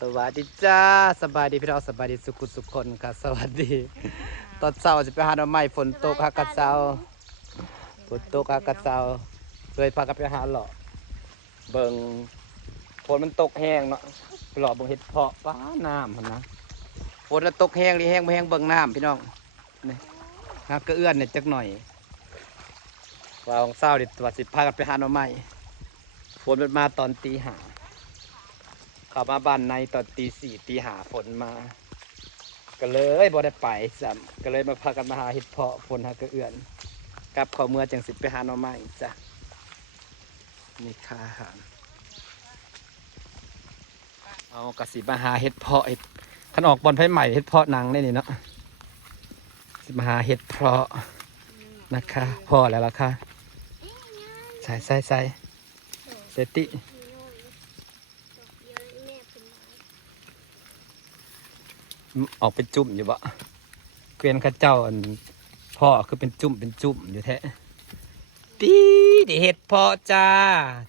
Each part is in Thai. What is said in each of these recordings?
สวัสดีจ้าสบายดีพี่น้องสบายดีสุขคนค่ะสวัสดีตอนเช้าจะไปหาหน่อไม้ฝนตกฮักกะเช้าฝนตกฮักกะเช้าเลยพากันไปหาหล่อเบิ่งฝนมันตกแห้งเนาะหล่อเบิ่งเห็ดเพาะป้าน้ำมันนะฝนมันตกแห้งดิแห้งไม่แห้งเบิ่งน้ำพี่น้องนี่ฮักกะเอื้อนเนี่ยจักหน่อยว่าของเช้าดิว่าสิพากันไปหาหน่อไม้ฝนมันมาตอนตี 5เข้ามาบ้านในตอนตี 4 ตี 5ฝนมาก็เลยบ่ได้ไปซ้ำก็เลยมาพากันมาหาเห็ดเพาะฝนหากระเอื่อนกลับเข้าเมื่อจังสิไปหาหน่อไม้จ้ะนี่ค่าอาหารเอากระสิมาหาเห็ดเพาะขันออกบอลไผ่ใหม่เห็ดเพาะหนังได้นี่เนาะสิมาหาเห็ดเพาะนะคะพอแล้วล่ะค่ะใส่เซติออกเป็นจุ่มอยู่บ่เกวียนข้าเจ้าอันพ่อคือเป็นจุ่มอยู่แท้ตีดิเห็ดเพาะจ้า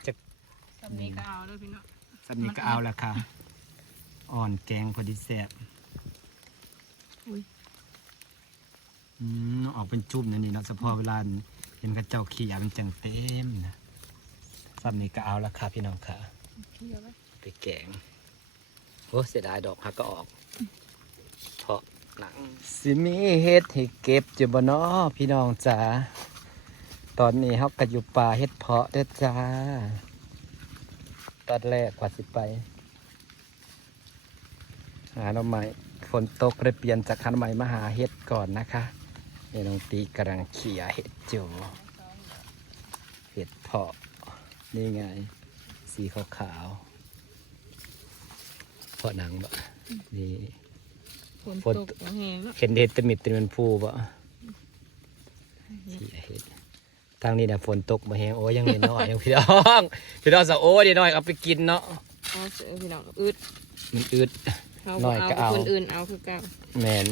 จะสำนีก็เอาด้วยพี่น้องสำนีก็เอาละค่ะอ่อนแกงพอดีแซ่บออกเป็นจุ่มนี่เนาะเฉพาะเวลาเห็นข้าเจ้าขี้ยาเป็นจังเต็มนะสำนีก็เอาละค่ะพี่น้องค่ะไปแกงโอ้เสียดายดอกฮักก็ออกเพาะหนังสิมีเห็ดให้เก็บอยู่บ่น้อพี่น้องจ๋าตอนนี้เขาก็อยู่ป่าเห็ดเพาะเด้อจ้าตอนแรกกว่าสิไปหาหน่อไม้ฝนตกเลยเปลี่ยนจากหาหน่อไม้มาหาเห็ดก่อนนะคะนี่น้องตีกำลังเขี่ยเห็ดอยู่เห็ดเพาะนี่ไงสีขาวๆเพาะหนังบ่นี่ฝนตกแห้งแล้วเห็นเห็ดตะมิดเป็นภูบ่เขี่ยเห็ดทางนี้เนี่ยฝนตกมาแห้งโอ้ยังน้อยยังพี่น้องสะโอ้ดีน้อยเอาไปกินเนาะเอาเสือพี่น้องอึดมันอึดน้อยก็เอาคนอื่นเอาคือเก่าแมน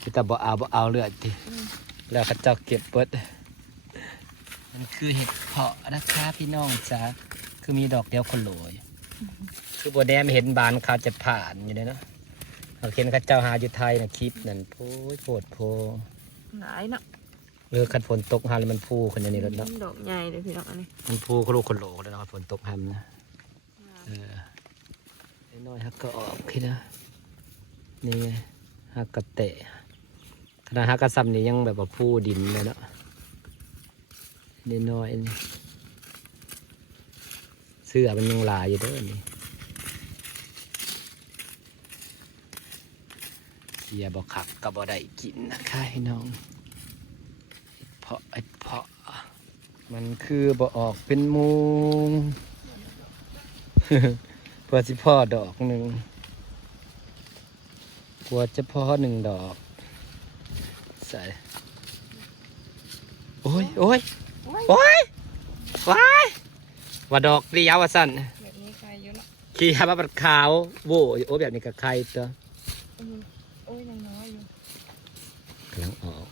พี่ตาบ่เอาเลือดดิแล้วเขาเจ้าเก็บเบิดมันคือเห็ดเพาะนะคะพี่น้องจ้าคือมีดอกเดียวคนโหลยคือบัวแดงเห็นบานเขาจะผ่านอยู่เลยเนาะเขาเห็นเขาเจ้าหาอยู่ไทยนะคลิปนั่นโพดหลายเนาะเลือคันฝนตกหาเลยมันพูคนนี้แล้วเนาะดอกใหญ่เลยพี่น้องอันนี้มันพูเขาลูกคนโหลแล้วเนาะฝนตกหำนะน้อยฮักก็ออกขึ้นนะนี่ไงฮักกระเตะขณะฮักกระซำนี่ยังแบบว่าพูดินเลยเนาะนี่น้อยเสื้อมันยังลายอยู่เด้อนี่เสียบอกขักก็บ่ได้กินนะคะให้น้องเพาะมันคือบ่ออกเป็นมุง เพื่อสิพ่อดอกหนึ่งกลัวจะพ่อ1 ดอกใส่โอ้ยว่าดอกเลี้ยวว่าสั่นแบบนี้ใครเยอะเนาะขี้ฮาบัดขาวโว้ยโอ้แบบนี้กับใครตัวโอ้ยยังน้อยอยู่กำลังออก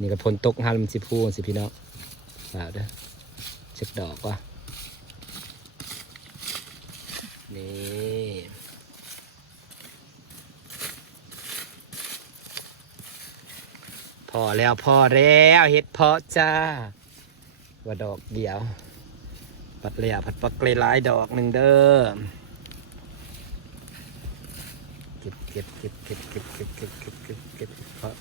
นี่กับฝนตกฮาลมสิพูสิพี่น้องเปล่าเด้อเช็คดอกว่ะนี่พอแล้วเห็ดเพาะจ้าว่าดอกเดียวปัดเลียผัดปักเกลหลายดอกหนึ่งเด้อเก็บเพาะ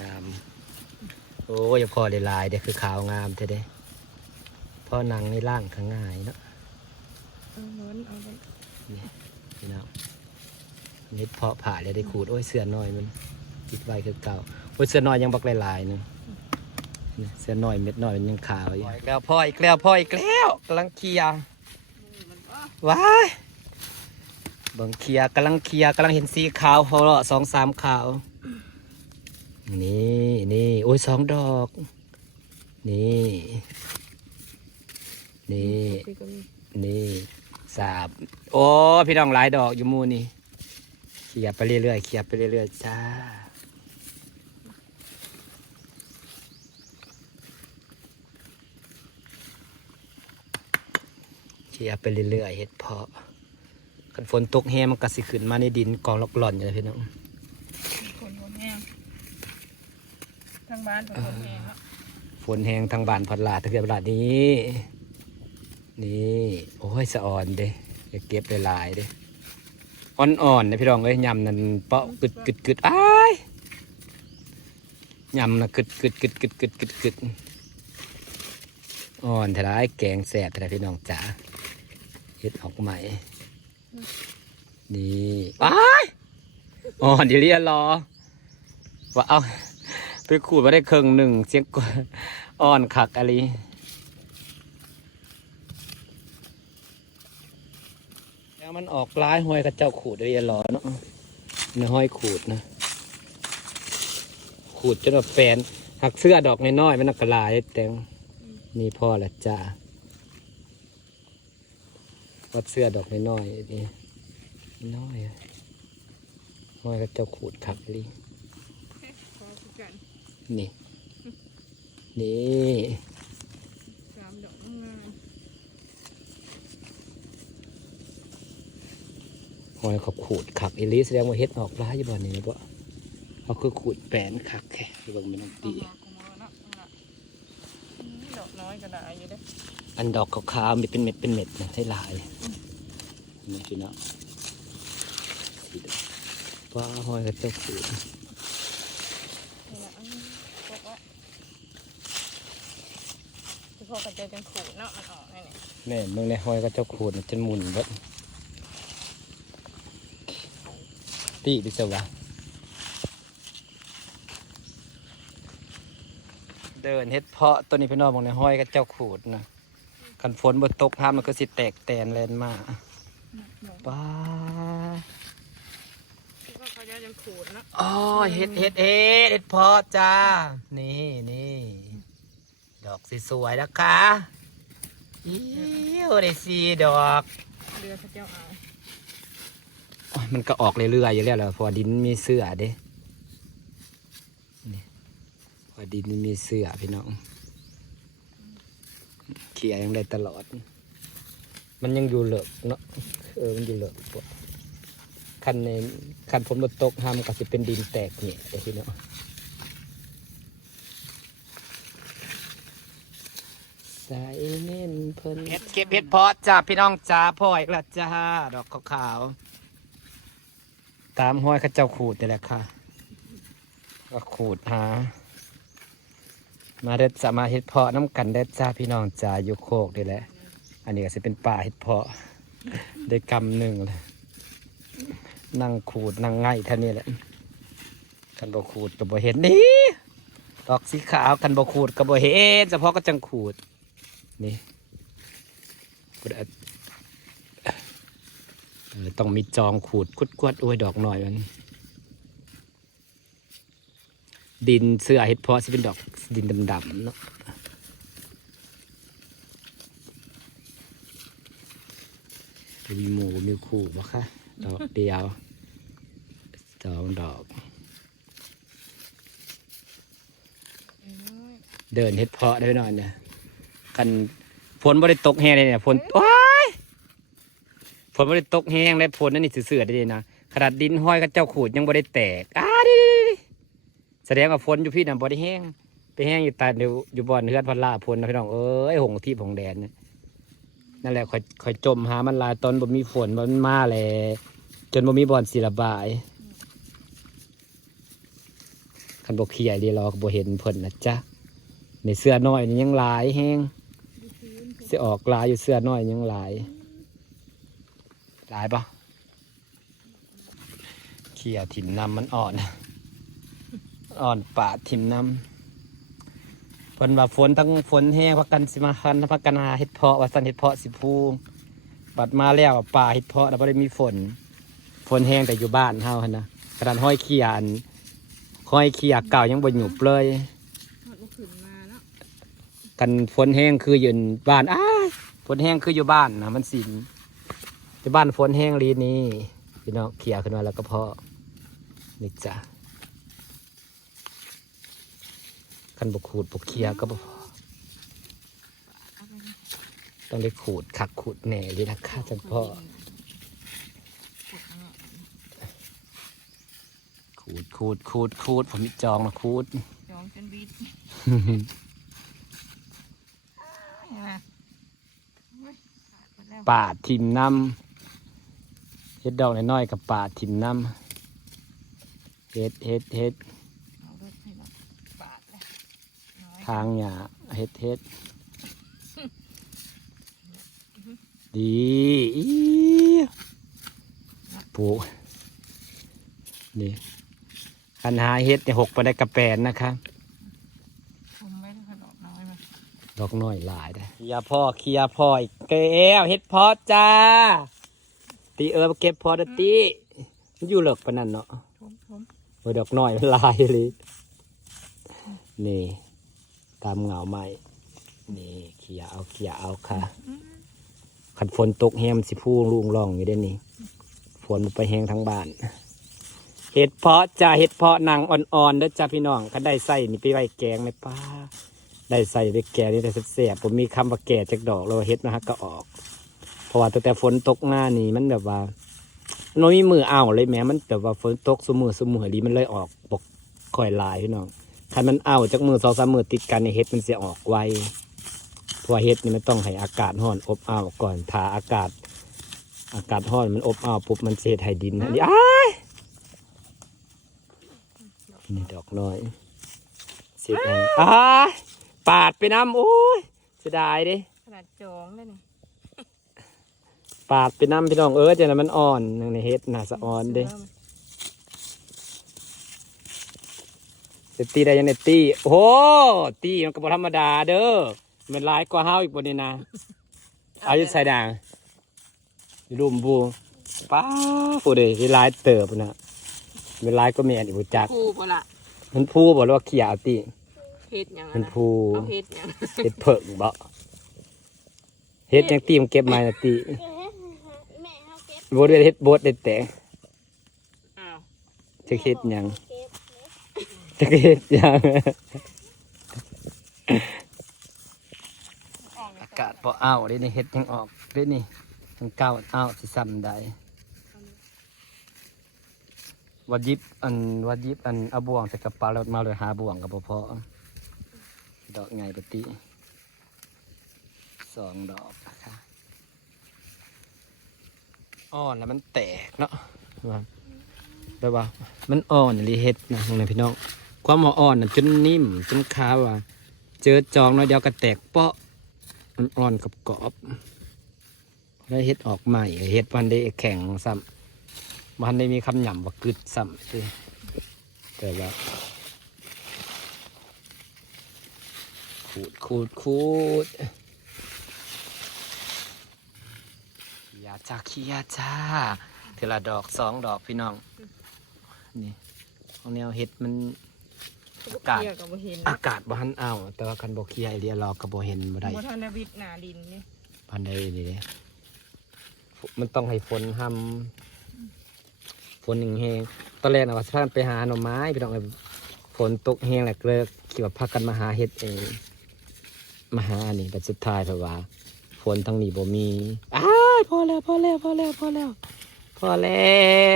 งามโอ้ยพอได้ลายเด้คือขาวงามเท่เด้พ่อนังนี่ล่างข้างง่ายเนาะนี่พี่น้องนี่เพาะผ่าเลยได้ขูดโอ้ยเสื้อน้อยมันติดไว้คือเก่าโอ้ยเสื้อน้อยยังบักลายนึงเสื้อน้อยเม็ดน้อยมันยังขาวอยู่แล้วพ่ออีกแล้วกำลังเคลียว้ายบังเคลียกำลังเห็นสีขาวพอละ2-3 ขาวนี่โอ้ย2 ดอกนี่3โอ้พี่น้องหลายดอกอยู่มูนี่เคลียไปเรื่อยจ้า น ขี่ยไปเรื่อยๆเห็ดเพาะคันฝนตกแห้งมันก็สิขึ้นมาในดินกองลอกหล่อนอยู่เลยพี่น้อง ฝนแห้งทางบ้านฝนแห้งแล้ว ฝนแห้งทางบ้านพัดลาดทางเกือบลาดนี้นี่โอ้ยสะอ่อนเด้อย่าเก็บหลายๆเด้อ่อนๆนะพี่น้องเอ้ยยำนั่นเปาะกึดกึดกึดอ้ายยำนะกึดกึดกึดกึดกึดกึดกึดอ่อนแต่ละไอ้แกงแสบแต่ละพี่น้องจ๋าเฮ็ดออกใหม่นี่อ้ายอ่อนเดี๋ยวเรียนรอว่าเอาไปขูดมาได้ครึ่งหนึ่งเสียงอ่อนคักอะไรแล้วมันออกลายห้อยกับเจ้าขูดเรียนรอเนาะในห้อยขูดนะขูดจนแบบแฟนหักเสื้อดอกน้อยๆมันนักกระลายแต่งนี่พ่อละจ้าวัดเสื้อดอกน้อยๆนี่น้อยห้อยกับเจ้าขูดคักเลยนี่นี่ 3 ดอกงาม หอยเขาขูดขักอีลิแสดงว่าเฮ็ดออกร้ายอยู่บ่นี่นะบ่เขาคือขูดแปนขักแค่ที่บ่มันต้องตี ดอกน้อยก็ได้อยู่เด้ อันดอกขาวๆมีเป็นเม็ดเป็นเม็ดนะให้ลายนี่พี่น้องสีดอกว้าหอยกับเจ้าขูด นี่แหละพวกว่าที่พวกกระเจจังขูดเนาะมันออกให้นี่ แม่เมืองในหอยกับเจ้าขูดน่ะจนหมุนเบิดตีดิสวะเดินเฮ็ดเพาะตัวนี้พี่น้องมองในห้อยกับเจ้าขูดนะคันฝนบ่ตกห้ามมันก็สิแตกแตนแลนมาป้า ที่พวกเขาจะจังขูดเนาะ อ๋อเฮ็ดเพาะจ้านี่ดอกสวยๆนะคะอิ้วได้4 ดอก เรือพระเจ้าเอา โอ้ยมันก็ออกเรื่อยๆอยู่แล้วแหละเพอดินมีเสื้อเด้นี่พอดินมีเสื้อพี่น้องเขี่ยยังได้ตลอด มันยังอยู่เหลิกเนาะมันอยู่เหลิกปวดคันฝนบ่ตกห้ามก็สิเป็นดินแตกเนี่ยเด้พี่น้องใส่เน้นเพิ่นเฮ็ดเก็บเฮ็ดเพาะจ้าพี่น้องจ้าพ่ออีกแล้วจ้าดอกขาวๆตามห้อยเข้าเจ้าขูดนี่แหละค่ะก็ขูดหามาเด็ดจะมาเฮ็ดเพาะน้ำกันเด็ดจ้าพี่น้องจ้าอยู่โคกนี่แหละอันนี้ก็จะเป็นป่าเฮ็ดเพาะได้กำหนึ่งเลยนั่งขูดนั่งไง่ายท่านี้แหละกันบ่ขูดกับบ่เห็นนี่ดอกสีขาวกันบ่ขูดกับบ่เห็นเฉพาะก็จังขูดนี่ต้องมีจองขูดคุดกวดโอ้ยดอกหน่อยมันดินเสื้อเห็ดเพาะสิเป็นดอกดินดำๆเนาะมีหมูมีคู่บ่คะดอกเดียว2 ดอกเดินเห็ดเพาะได้หน่อยเนี่ยกันฝนบ่ได้ตกแห้งเลยเนี่ยฝนว้ายฝนบ่ได้ตกแห้งเลยฝนนั่นนี่เสื่อๆได้เลยนะขนาดดินห้อยกับเจ้าขูดยังบ่ได้แตกดิแสดงว่าฝนอยู่พี่น่ะบ่ได้แห้งไปแห้งอยู่ตาเดียวอยู่บ่อนเฮือนพันลาฝนนะพี่น้องเอ้ยหงที่หงแดนเนี่ยนั่นแหละค่อยจมหามันลายตอนบ่มีฝนมันมาแหละจนบ่มีบ่อนสิระบายคันบ่เขี่ยดีรอก็บ่เห็นเพิ่นนะจ๊ะในเสื้อน้อยนี่ยังหลายแห้งสิออกลายอยู่เสื้อน้อยยังหลายปะเขี่ยถิ่มน้ำมันอ่อนป่าถิ่มน้ำฝนว่าฝนทั้งฝนแห้งพักกันสิมาคันพักกันหาเห็ดเพาะว่าสันเห็ดเพาะสิพูบัดมาแล้วป่าเห็ดเพาะแล้วไม่ได้มีฝนแห้งแต่อยู่บ้านเฮาหั่นนะกระดานห้อยเขี่ยเก่ายังบ่หยุบเลยกันฝนแห้งคืออยู่บ้านฝนแห้งคืออยู่บ้านนะมันสิที่บ้านฝนแห้งรีนี่พี่น้องเขี่ยขึ้นมาแล้วก็เพาะนี่จ้ะคันบกขูดบกเขี่ยก็บ่พอ ต้องได้ขูดขักขูดแหน่เลยนะคะจังพ่อขูดผมมีจองนะขูด จองจนบิดป่าทิมน้ำเฮ็ดดอกน้อยๆกับป่าทิมน้ำเฮ็ดเอารถให้แบบบาทเลยน้อย ทางหญ้าเฮ็ดดีอีปลูกนี่คันหาเฮ็ดเนี่ยหกไปได้กระแปนนะคะผมไม่ได้ขนมน้อยมา ดอกน้อยหลายได้เคลียร์พ่ออีกแก้วเฮ็ดพอจ้าตีเก็บพอเด้อตีมันอยู่เหลือกปานนั้นเนาะ ผม โอ้ยดอกน้อยมันลายเลยนี่ตามเหงาไม้นี่เคลียร์เอาค่ะขันฝนตกแฮมนสิพูลุงร่องอยู่ได้นี่ฝนมันไปแห้งทั้งบ้านเห็ดเพาะจ้าเห็ดเพาะหนังอ่อนๆเด้อจ้าพี่น้องก็ได้ใส่นี่ไปไว้แกงไหมป้าได้ใส่ไปแกงนี่แต่เสียบผมมีคำว่าแก่จากดอกเราเห็ดนะฮะก็ออกเพราะว่าตั้งแต่ฝนตกหน้านี่มันแบบว่ามันมีมือเอาเลยแม้มันแบบว่าฝนตกสมือดีมันเลยออกบกค่อยลายพี่น้องคันมันเอาจากมือ2-3 มือติดกันในเห็ดมันเสียออกไวเพราะเห็ดนี่มันต้องให้อากาศร้อนอบอ้าวก่อนถ้าอากาศร้อนมันอบอ้าวปุ๊บมันเสียให้ดินนะนี่นี่ดอกน้อยเสียงปาดไปน้ำโอ้ยเสียดายดิ ขนาดจองเลยนี่ ปาดไปน้ำพี่น้องจะน่ะมันอ่อนในเฮ็ดน่ะสะอ่อนเด้ตีได้ยังไงตีโอ้ตีมันก็บ่ธรรมดาเด้อมันหลายกว่าเฮาอีกบ่นี่นะเอาอยู่ใส่ด่างอยู่รุมบูป้าผู้ใดที่หลายเติบน่ะมันหลายก็แม่นอีกบ่จัก ผู้บ่ละ มันพูบ่หรือว่าเขียเอาตี เฮ็ดหยัง มันพู เอาเฮ็ดหยัง เฮ็ดเผิ่งบ่เฮ็ดยังตีมันเก็บมาน่ะตี แม่เขาเก็บ บ่ได้เฮ็ดบดได้แต่ อ้าว จะเฮ็ดหยัง เก็บเลย จะเฮ็ดหยังอากาศบ่อ้าวเด้นี่เฮ็ดยังออกเด้นี่มันเก่าอ้าวสิซ้ำได้วัดยิบอันเอาบ่วงใส่กระเป๋าแล้วมาเลยหาบ่วงก็บ่พอดอกไงปกติ2 ดอกนะคะอ่อนแล้วมันแตกเนาะแบบว่ามันอ่อนเลยเฮ็ดนะน้องพี่น้องความอ่อนน่ะจนนิ่มจนขาวอ่ะเจอจองน้อยเดียวก็แตกเปาะมันอ่อนกับกรอบได้เฮ็ดออกใหม่เฮ็ดวันได้แข็งซ้ำมันได้มีคำหย่ำว่ากึดซ้ำเลยแต่ว่าขูดเขียจ้าเทละดอก2 ดอกพี่น้องนี่ของแนวเห็ดมันอากาศ เกี่ยวกับบ่เห็น อากาศบ่ทันเอาแต่ว่าคันบ่เคลียร์ไอเดียรอก็บ่เห็นบ่ได้ บ่ทันได้วิทย์หน้าดินนี่ พันใดนี่เด้มันต้องให้ฝนทำฝนแห้งๆตอนแรกน่ะว่าสิพากันไปหาหน่อไม้พี่น้องฝนตกแห้งแหละก็เลยคิดว่าพากันมาหาเห็ดเองมาหานี่แต่สุดท้ายเพราะว่าฝนทั้งนี้บ่มีพอแล้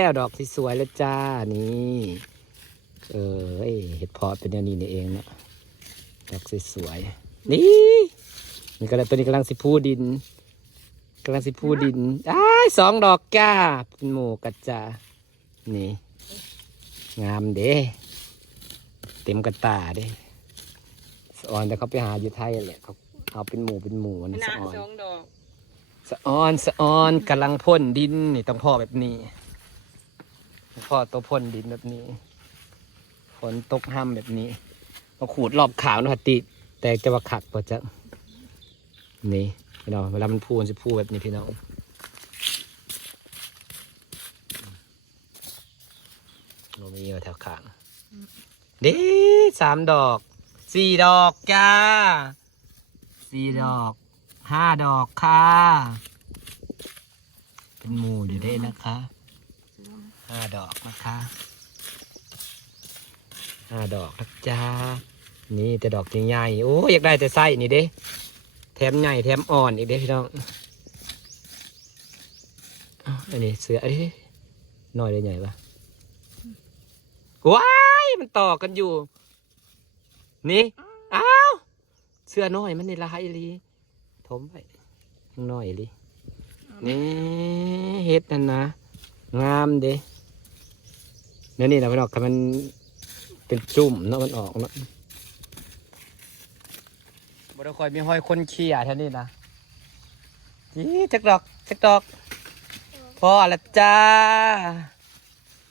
วดอกที่สวยแล้วจ้านี่เห็ดเพาะเป็นอย่างนี้นี่เองเนาะดอกสวยๆนี่ก็แล้วตัวนี้กำลังสิพูดิน2 ดอกจ้าเป็นหมูกัดจ้านี่งามเด้เต็มกระตาเด้สะออนแต่เขาไปหาอยู่ไทยแหละเขาเอาเป็นหมูนะ หน้า สะออน 2 ดอก สะออนกำลังพ่นดินนี่ต้องพ่อแบบนี้พ่อตัวพ่นดินแบบนี้ฝนตกห้ำแบบนี้มาขูดรอบขาวนะติแต่จะว่าขัดป่ะจ๊ะนี่พี่น้องเวลามันพูนจะพูแบบนี้พี่น้องโนมีอยู่แถวขาง3 ดอก 4 ดอกจ้า4 ดอก 5 ดอกค่ะเป็นหมู่อยู่ได้นะคะ5 ดอกนะคะ5 ดอกนะจ้านี่แต่ดอกใหญ่ๆโอ้อยากได้แต่ไส้นี่เด้ แถมใหญ่แถมอ่อนอีกเด้อพี่น้องอ้าวอันนี้เสืออันนี้น้อยเลยใหญ่ปะว้ายมันต่อกันอยู่นี่อ้าวเสือน้อยมันในลายอีหลีถมไปน้อยอีหลีนี่เฮ็ดนั่นนะงามเด้เนี่ยนี่นะพี่น้องคันมันเป็นจุ่มเนาะมันออกเนาะบ่ได้ค่อยมีห้อยคนเขี่ยเท่านี้นะนี่จักดอกพ่อละจ้า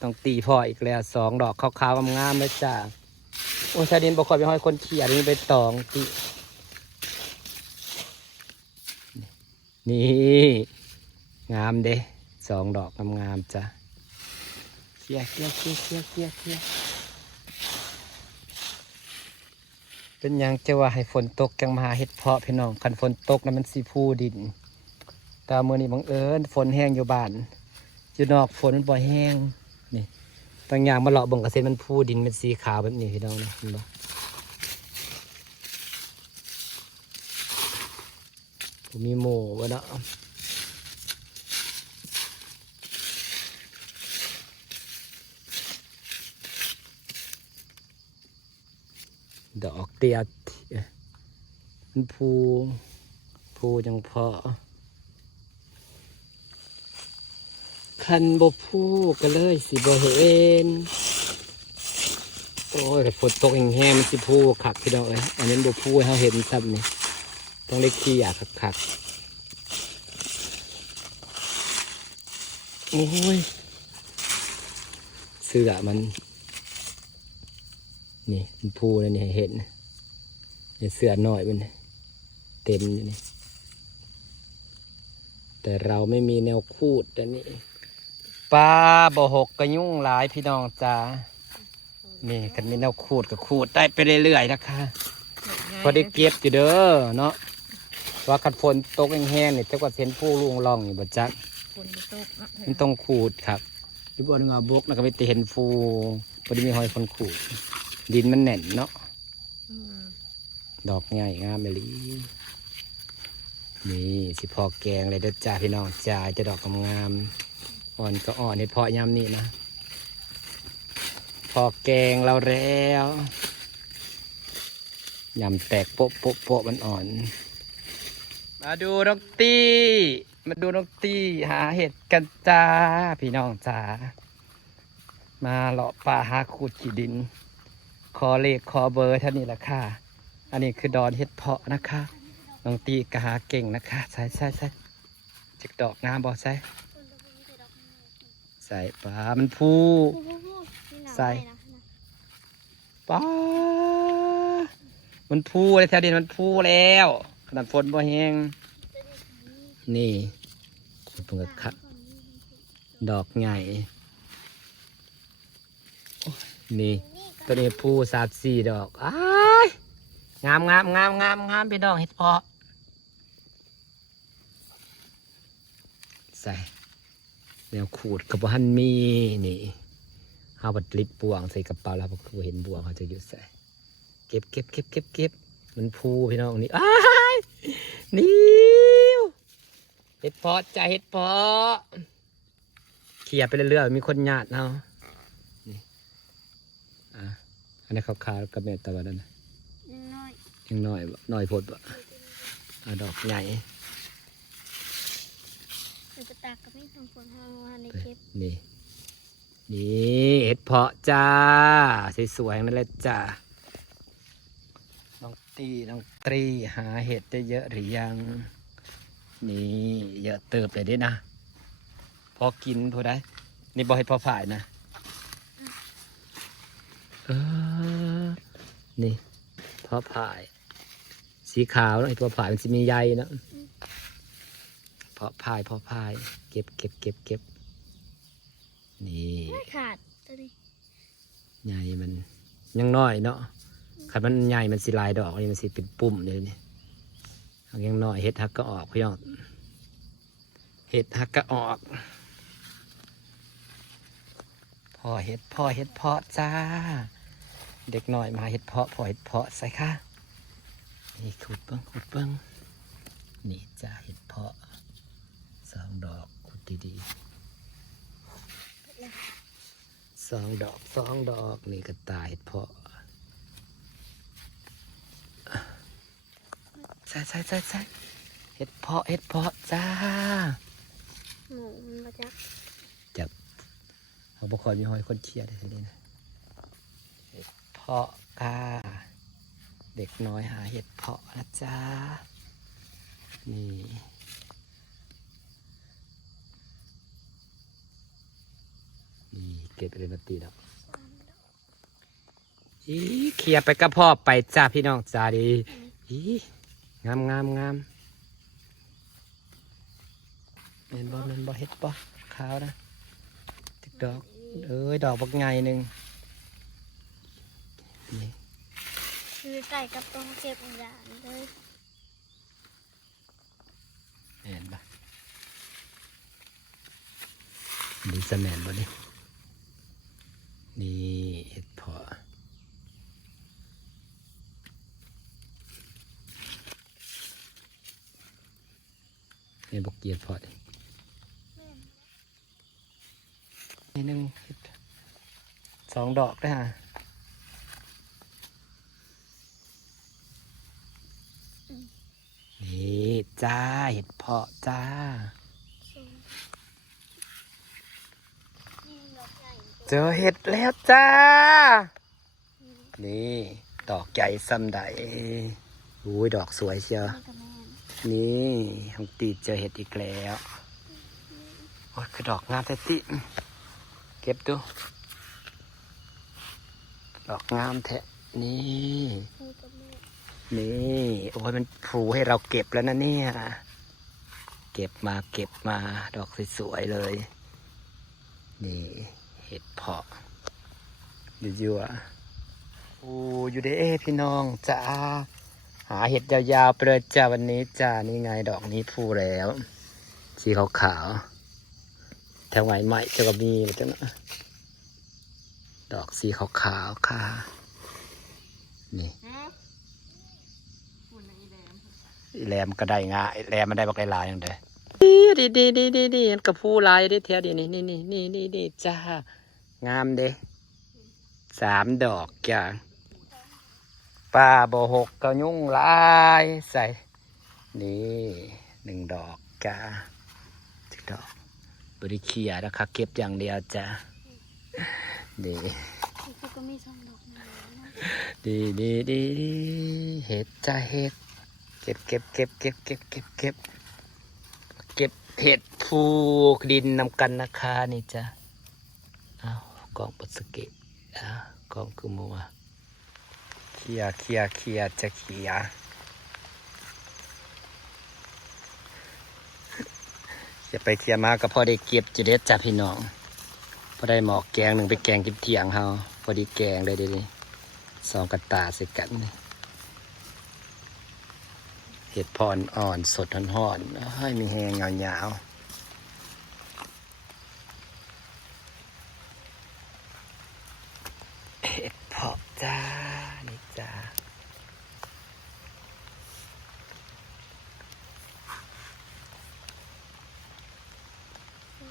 ต้องตีพ่ออีกแล้ว2 ดอกขาวๆงามๆเลยจ้าโอ้ชาดินบ่ค่อยมีห้อยคนเขี่ยนี่ไปตองตินี่งามเด้2 ดอกงามๆจ้ะเขี่ยเป็นหยังจะว่าให้ฝนตกจังมาหาเห็ดเพาะพี่น้องคันฝนตกนั้นมันสีพูดินแต่เมื่อนี้บังเอิญฝนแห้งอยู่บ้านอยู่นอกฝนมันบ่แห้งนี่ต่างอย่างมาเลาะบ่งกระเซ็นมันพูดินเป็นสีขาวแบบนี้พี่น้องนะเห็นบ่มีโม่บ่เนาะดอกเตียมันพูจังพอคันบ่พูก็เลยสิบ่เห็นโอ้ยฝนตกแห้งๆมันสิพูขักพี่น้องเลยอันนี้บ่พูให้เราเห็นซ้ำนี่ต้องเล็กขี้อยากขักโอ้ยเสือมันนี่มันพูแล้วนี่เห็นนี่เสือหน่อยมันเต็มอยู่นี่แต่เราไม่มีแนวคูดอันนี้ปลาบ่หกกระยุ่งหลายพี่น้องจ้านี่กันมีแนวคูดกับคูดได้ไปเรื่อยๆนะคะพอได้เก็บอยู่เด้อเนาะว่าคันฝนตกแห้งๆเนี่ยเจ้าก็เห็นผู้ลุงล่องอยู่บ่จัก ฝนตกเนาะ มันต้องขูดครับที่บนงาบกแล้วก็ไปเห็นฟูพอดีมีหอยคนขูดดินมันแน่นเนาะ อืม ดอกใหญ่งามเลยนี่สิพอแกงเลยเด้อจ้าพี่น้องจ้าจะดอกงามๆอ่อนก็อ่อนในเพาะยำนี่นะพอแกงเราแล้วยำแตกโป๊ะมันอ่อนมาดูน้องตี้หาเห็ดกันจ้าพี่น้องจ้ามาเลาะป่าหาขูดขี้ดินคอเลขคอเบอร์เท่านี้แหละค่ะอันนี้คือดอนเห็ดเพาะนะคะน้องตี้ก็หาเก่งนะคะใส่จิกดอกงามบ่ใส่ปลามันพูใส่ปลามันพูเลยแถวนี้มันพูแล้วขนาดฝนบ่แห้งนี่เพิ่งค่ะดอกใหญ่นี่ตัวนี้พู3-4 ดอกอ้ายงามพี่น้องเห็ดเพาะใส่แนวขูดกับหันมีนี่เอาบัดลิบบ่วงใส่กระเป๋าแล้วพอเห็นบ่วงเขาจะหยุดใส่เก็บมันพูพี่น้องนี่อ้ายนี่เห็ดเพาะใจเห็ดเพาะเขี่ยไปเรื่อยๆมีคนหยาดเอานี่อันนี้ขาวๆกับเม็ดตะวันนั่นนะยังน้อยพดบ่ดอกใหญ่จะตากกับนี่ทำฝนทางวันในเก็บนี่เห็ดเพาะจ้าสวยๆนั่นแหละจ้าน้องตรีหาเห็ดได้เยอะหรือยังนี่เยอะเติบเลยดินะพอกินพอได้นี่บอเห็ดพอฝ่ายนะนี่พอฝ่ายสีขาวนะเห็ดพอฝ่ายมันจะมีใยนะพอฝ่ายเก็บนี่ไม่ขาดตัวนี้ใหญ่มันยังน้อยเนาะขันมันใหญ่มันสิลายดอกนี่มันสิเป็นปุ่มเลยนี่ยังน้อยเห็ดฮักก็ออกพี่น้องเห็ดฮักก็ออกพ่อเห็ดเพาะจ้าเด็กน้อยมาเห็ดเพาะพ่อเห็ดเพาะใส่ค่ะนี่ขุดเบิ้ง นี่จ้าเห็ดเพาะ2 ดอกขุดดีๆ2 ดอกนี่ก็ตายเห็ดเพาะใช่เห็ดเพาะจ้า หมูมันมาจาก จับเขาบอกคอยมีหอยคนเชียร์ได้ทีนี้นะเห็ดเพาะค่ะเด็กน้อยหาเห็ดเพาะนะจ้านี่เก็บไปเลยนาทีแล้วอีเคลียร์ไปกระเพาะไปจ้าพี่น้องจ้าดีอีงามเห็นบ่เห็ดบ่ขาวนะติดดอกดอกบักไงหนึ่งนี่ คือไก่กับต้มเก็บอย่างเลย เห็นปะดูสแมนบ่ดินี่เห็ดเพาะเห็นบกเกียดเพาะดินี่หนึ่งเห็ด2 ดอกได้ฮะนี่จ้าเห็ดเพาะจ้า นี่ดอกใหญ่ เจอเห็ดแล้วจ้า นี่ดอกใหญ่ซ้ำใดอุ้ยดอกสวยเชียว นี่กับแม่ นี่ฮังตีเจอเห็ดอีกแล้วโอ้ยคือดอกงามแท้ติเก็บดูดอกงามแท้นี่ นี่กับแม่ นี่โอ้ยมันผูให้เราเก็บแล้วนะเนี่ยเก็บมาดอกสวยๆเลยนี่เห็ดเพาะยั่วๆโอ้อยู่เด้พี่น้องจ้าหาเห็ดยาวๆไปเลยจ้าวันนี้จ้านี่ไงดอกนี้ผูแล้วสีขาวๆแถวไหนใหม่จะก็มีมาจ้ะนะดอกสีขาวๆค่ะนี่ ฝุ่นอีแดง แรมก็ได้ง่ายแรมมันได้บักหลายๆอย่างเดียวดีมันกระพูลายได้เท่าดีนี่จ้างามเด้3 ดอกจ้าป้าบ่หกก็ยุ่งลายใส่นี่1 ดอกจ้า1 ดอกบริเคียนะคะเก็บอย่างเดียวจ้านี่ นี่ก็มี2 ดอกนะ ดีเห็ดจ้าเห็ดเก็บเห็ดผูกดินนำกันนะคะนี่จ้ะอ้าวกองปัสเกตกองคือมัวเคลียจะเคลียอย่าไปเคลียมาก็พอได้เก็บจะเด็ดจ้ะพี่น้องพอได้หมอกแกงหนึ่งไปแกงกินเที่ยงเฮาพอดีแกงเลยดิ2 กระตาใส่กันนี่เห็ดพรอ่อนสดห่อนๆให้มีแหงยาวๆเห็ดเพาะจ้านี่จ้า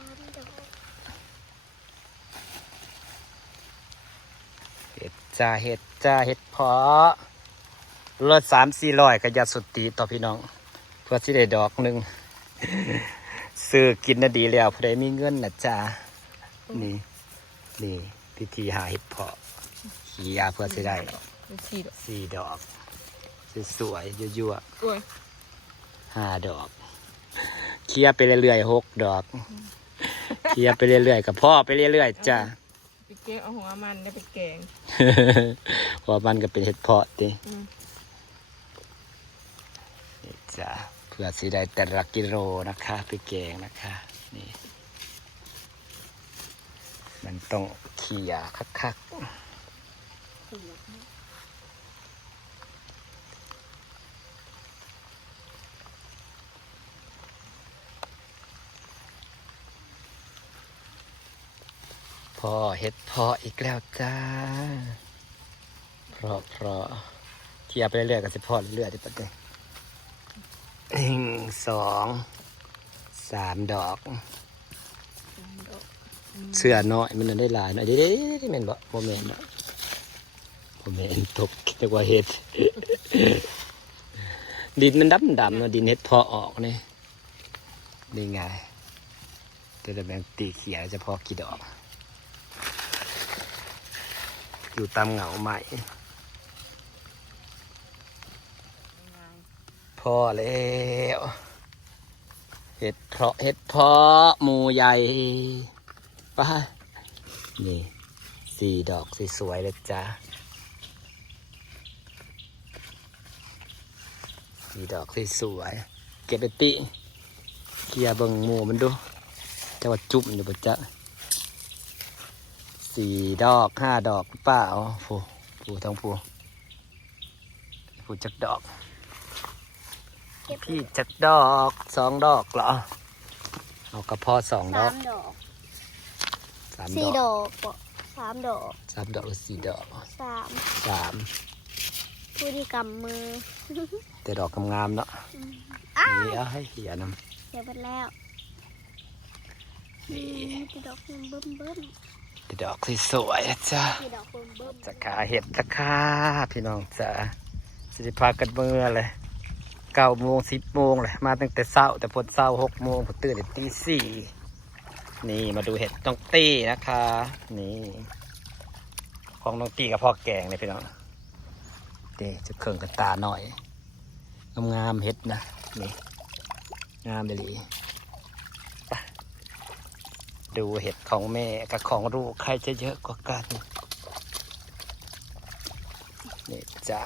3 ดอก เห็ดเพาะรถ300-400ก็อย่าสุดตีต่อพี่น้องเพื่อสิได้ดอกหนึ่ง ซื้อกินน่ะดีแล้วพอได้มีเงินนะจ้านี่พิธีหาเห็ดเพาะเขียเพื่อสิได้ เป็น4 ดอก 4 ดอกสวยๆยั่ว โอ้ย ๆ5 ดอกเคี่ยไปเรื่อยๆ6 ดอกเคี่ยไปเรื่อยๆกับพ่อไปเรื่อยๆจ้า ไปเก็บเอาหัวมันได้ไปแกง เพอมันก็เป็นเห็ดเพาะติ อืม นี่จ้าเพื่อสิได้แต่ละกิโลนะคะไปแกงนะคะนี่มันต้องเคี่ยคักๆพ่อเห็ดเพาะอีกแล้วจ้าเพราะเคี่ยไปเรื่อยๆก็สิเพาะเรื่อยๆที่ปัจจัย 1 2 3 ดอก เสื้อน้อยมันได้หลายหน่อยเด้ๆแม่นบ่บ่แม่นบ่บ่แม่นตกแต่ว่าเฮ็ด ดินมันดำเนาะดินเฮ็ดพอออกนี่นี่ไงแต่แบ่งตีเขียวจะพอกี่ดอกอยู่ตามเหงาใหม่พอแล้วเฮ็ดเพาะหมู่ใหญ่ไปนี่4 ดอกสวยๆเลยจ้า4 ดอกสวยๆเก็บไปติเกียร์เบิ่งหมู่มันดูจะว่าจุ่มอยู่บ่จ๊ะ4 ดอก 5 ดอกเปล่าผู้ทั้งผู้จักดอกพี่จักดอก2 ดอกเหรอเอากระเพาะ2 ดอก 3 ดอก 3 4 ด ด อก อก3 ดอก 3 ดอกหรือ4 ดอก 3ผู้ที่กำมือ แต่ดอกงามๆเนาะ อ้า นี่เอาให้เขียนำ เดี๋ยวไปแล้วที่ดอกเบิ่ม แต่ดอกสวยๆนะจ้า ที่ดอกเบิ่ม จะขาเห็ดจะขาพี่น้องจ้าสิพากันเมื่อเลย9 โมง 10 โมงเลยมาตั้งแต่เช้าแต่พดเช้า6 โมงผมตื่นแต่ตี 4นี่มาดูเห็ดน้องตี้นะคะนี่ของน้องตี้กับพ่อแกงเลยพี่น้องเดี๋ยวจะเข่งกับตาหน่อยงามๆเห็ดนะนี่งามเลยดูเห็ดของแม่กับของลูกใครจะเยอะกว่ากันนี่จ้า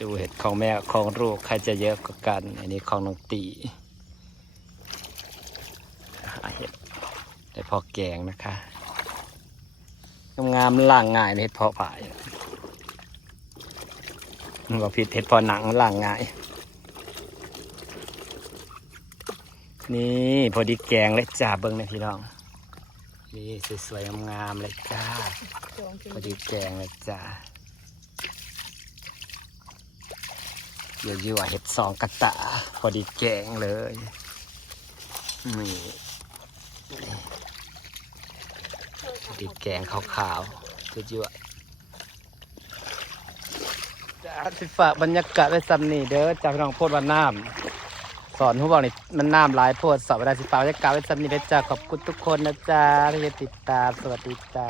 ดูเห็ดของแม่กับของลูกใครจะเยอะกว่ากันอันนี้ของน้องตีเห็ดได้พอแกงนะคะงามๆล่างง่ายเห็ดพอผ่ายมันก็ผิดเห็ดพอหนังล่างง่ายนี่พอดีแกงเลยจ้าเบิ้งนะพี่น้องนี่สวยๆงามๆเลยจ้าพอดีแกงเลยจ้ายั่วๆเห็ด2 กระตะพอดีแกงเลยนี่พอดีแกงขาวๆยั่วๆจ้าสิฝากบรรยากาศไว้ซ้ำนี่เด้อจ้าพี่น้องโพดว่าน้ำสอนผู้บอกนี่มันน้ำหลายโพดสอบเวลาสิฝากบรรยากาศไว้ซ้ำนี่เด้อจ้าขอบคุณทุกคนนะจ้าที่ติดตามสวัสดีจ้า